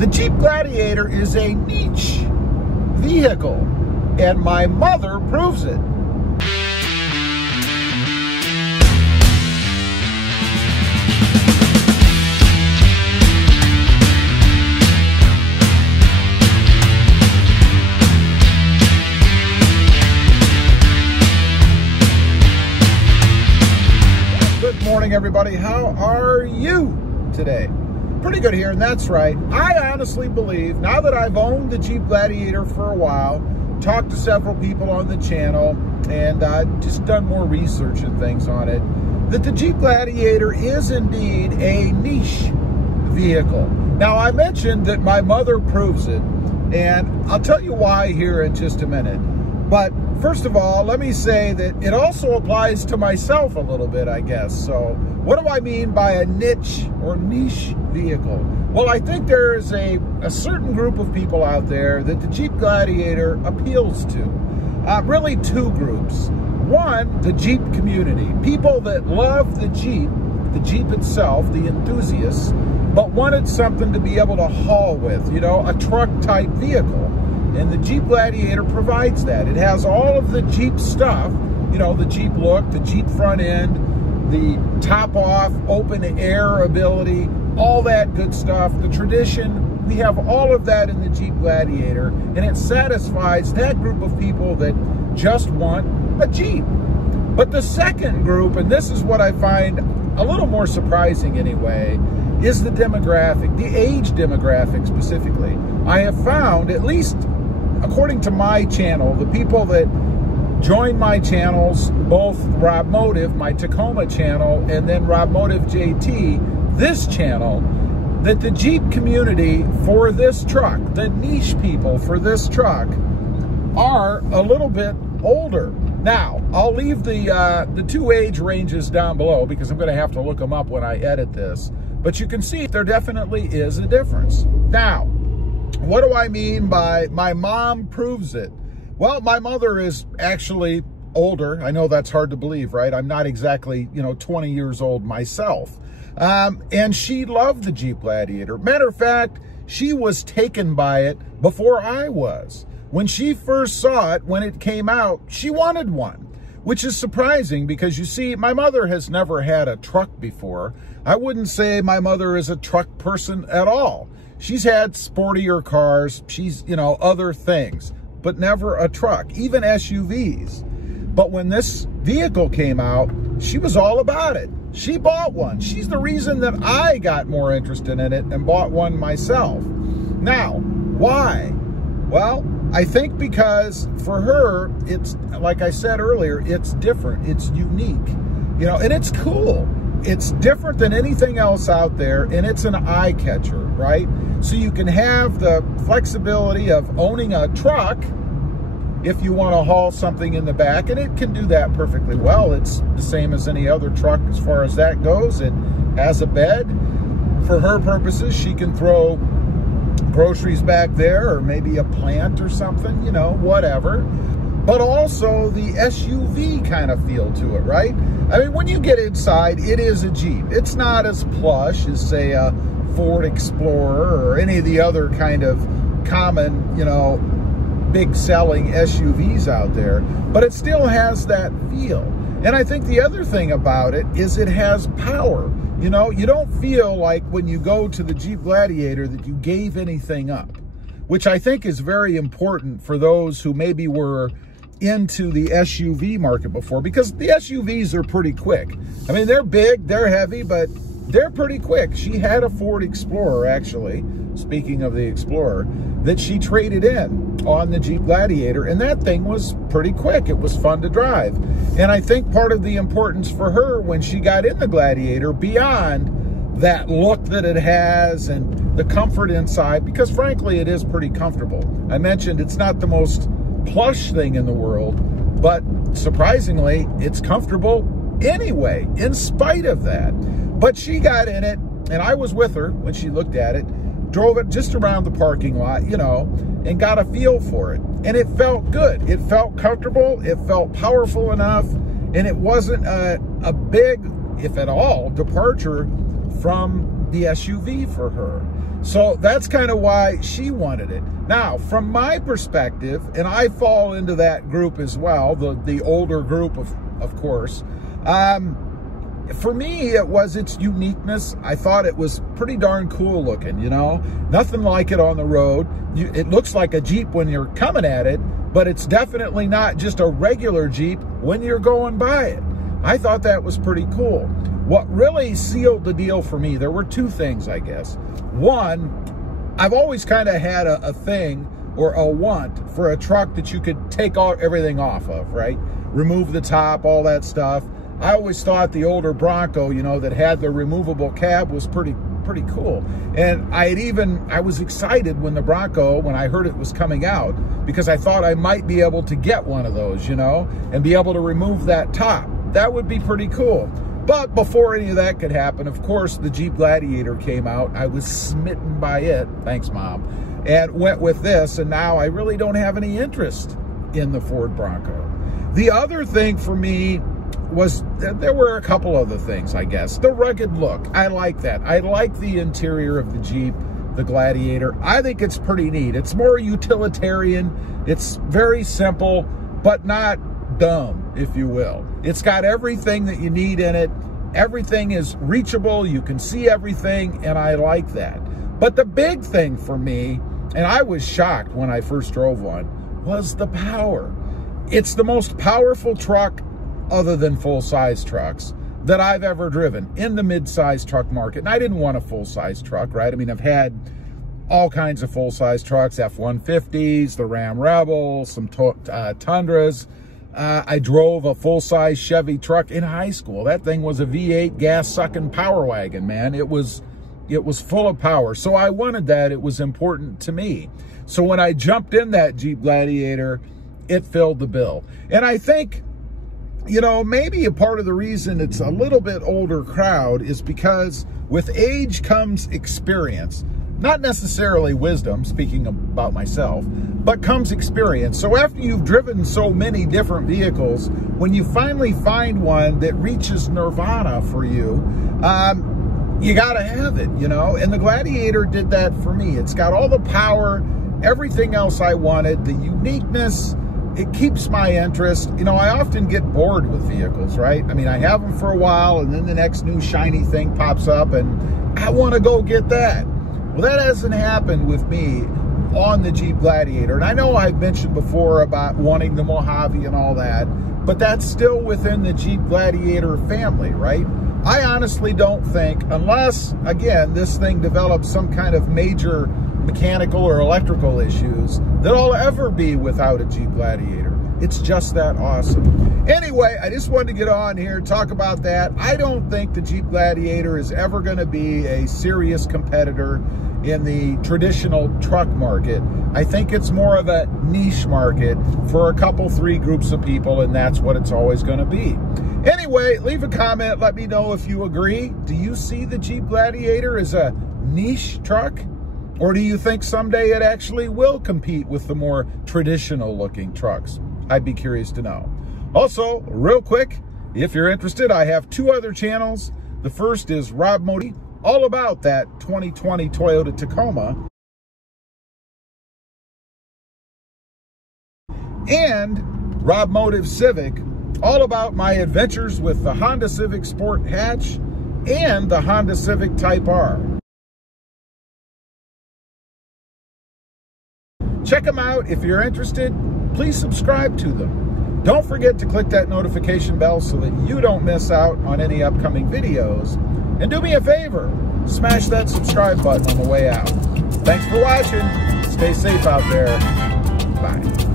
The Jeep Gladiator is a niche vehicle, and my mother proves it. Good morning, everybody. How are you today? Pretty good here, and that's right. I honestly believe, now that I've owned the Jeep Gladiator for a while, talked to several people on the channel, and just done more research and things on it, that the Jeep Gladiator is indeed a niche vehicle. Now, I mentioned that my mother proves it, and I'll tell you why here in just a minute. But first of all, let me say that it also applies to myself a little bit, I guess. So what do I mean by a niche or niche vehicle? Well, I think there is a certain group of people out there that the Jeep Gladiator appeals to. Really two groups. One, the Jeep community. People that love the Jeep itself, the enthusiasts, but wanted something to be able to haul with, you know, a truck type vehicle. And the Jeep Gladiator provides that. It has all of the Jeep stuff, you know, the Jeep look, the Jeep front end, the top off, open air ability, all that good stuff, the tradition. We have all of that in the Jeep Gladiator, and it satisfies that group of people that just want a Jeep. But the second group, and this is what I find a little more surprising anyway, is the demographic, the age demographic specifically. I have found, at least according to my channel, the people that join my channels, both Rob Motive, my Tacoma channel, and then Rob Motive JT, this channel, that the Jeep community for this truck, the niche people for this truck, are a little bit older. Now, I'll leave the two age ranges down below because I'm going to have to look them up when I edit this. But you can see there definitely is a difference. Now, what do I mean by my mom proves it? Well, my mother is actually older. I know that's hard to believe, right? I'm not exactly, 20 years old myself. And she loved the Jeep Gladiator. Matter of fact, she was taken by it before I was. When she first saw it, when it came out, she wanted one, which is surprising because, you see, my mother has never had a truck before. I wouldn't say my mother is a truck person at all. She's had sportier cars, she's, other things, but never a truck, even SUVs. But when this vehicle came out, she was all about it. She bought one. She's the reason that I got more interested in it and bought one myself. Now, why? Well, I think because for her, it's, like I said earlier, it's different, it's unique, and it's cool. It's different than anything else out there, and it's an eye catcher, right? So you can have the flexibility of owning a truck if you want to haul something in the back, and it can do that perfectly well. It's the same as any other truck as far as that goes. It has a bed. For her purposes, she can throw groceries back there, or maybe a plant or something, whatever. But also the SUV kind of feel to it, right? I mean, when you get inside, it is a Jeep. It's not as plush as, say, a Ford Explorer or any of the other kind of common, big selling SUVs out there, but it still has that feel. And I think the other thing about it is it has power. You don't feel like when you go to the Jeep Gladiator that you gave anything up, which I think is very important for those who maybe were into the SUV market before, because the SUVs are pretty quick. I mean, they're big, they're heavy, but they're pretty quick. She had a Ford Explorer, actually, speaking of the Explorer, that she traded in on the Jeep Gladiator, and that thing was pretty quick. It was fun to drive. And I think part of the importance for her when she got in the Gladiator, beyond that look that it has and the comfort inside, because frankly, it is pretty comfortable. I mentioned it's not the most plush thing in the world, but surprisingly, it's comfortable anyway, in spite of that. But she got in it, and I was with her when she looked at it, drove it just around the parking lot, and got a feel for it. And it felt good. It felt comfortable. It felt powerful enough. And it wasn't a big, if at all, departure from the SUV for her. So that's kind of why she wanted it. Now, from my perspective, and I fall into that group as well, the older group, of course, for me, it was its uniqueness. I thought it was pretty darn cool looking, you know? Nothing like it on the road. It looks like a Jeep when you're coming at it, but it's definitely not just a regular Jeep when you're going by it. I thought that was pretty cool. What really sealed the deal for me, there were two things, I guess. One, I've always kind of had a thing or a want for a truck that you could take everything off of, right? Remove the top, all that stuff. I always thought the older Bronco, you know, that had the removable cab was pretty cool. And I was excited when I heard it was coming out, because I thought I might be able to get one of those, you know, and be able to remove that top. That would be pretty cool. But before any of that could happen, of course, the Jeep Gladiator came out. I was smitten by it, thanks Mom, and went with this, and now I really don't have any interest in the Ford Bronco. The other thing for me was, there were a couple other things, I guess. The rugged look, I like that. I like the interior of the Jeep, the Gladiator. I think it's pretty neat. It's more utilitarian. It's very simple, but not dumb, if you will. It's got everything that you need in it. Everything is reachable. You can see everything, and I like that. But the big thing for me, and I was shocked when I first drove one, was the power. It's the most powerful truck, other than full-size trucks, that I've ever driven in the mid-size truck market. And I didn't want a full-size truck, right? I mean, I've had all kinds of full-size trucks, F-150s, the Ram Rebel, some Tundras. I drove a full-size Chevy truck in high school. That thing was a V8 gas-sucking power wagon, man. It was full of power. So I wanted that. It was important to me. So when I jumped in that Jeep Gladiator, it filled the bill. And I think, you know, maybe a part of the reason it's a little bit older crowd is because with age comes experience. Not necessarily wisdom, speaking about myself, but comes experience. So after you've driven so many different vehicles, when you finally find one that reaches nirvana for you, you gotta have it, you know? And the Gladiator did that for me. It's got all the power, everything else I wanted, the uniqueness. It keeps my interest. You know, I often get bored with vehicles, right? I mean, I have them for a while, and then the next new shiny thing pops up, and I want to go get that. Well, that hasn't happened with me on the Jeep Gladiator. And I know I've mentioned before about wanting the Mojave and all that, but that's still within the Jeep Gladiator family, right? I honestly don't think, unless, again, this thing develops some kind of major mechanical or electrical issues, that I'll ever be without a Jeep Gladiator. It's just that awesome. Anyway, I just wanted to get on here and talk about that. I don't think the Jeep Gladiator is ever going to be a serious competitor in the traditional truck market. I think it's more of a niche market for a couple, three groups of people, and that's what it's always going to be. Anyway, leave a comment. Let me know if you agree. Do you see the Jeep Gladiator as a niche truck? Or do you think someday it actually will compete with the more traditional looking trucks? I'd be curious to know. Also, real quick, if you're interested, I have two other channels. The first is Rob Motive, all about that 2020 Toyota Tacoma. And Rob Motive Civic, all about my adventures with the Honda Civic Sport Hatch and the Honda Civic Type R. Check them out. If you're interested, please subscribe to them. Don't forget to click that notification bell so that you don't miss out on any upcoming videos. And do me a favor, smash that subscribe button on the way out. Thanks for watching. Stay safe out there. Bye.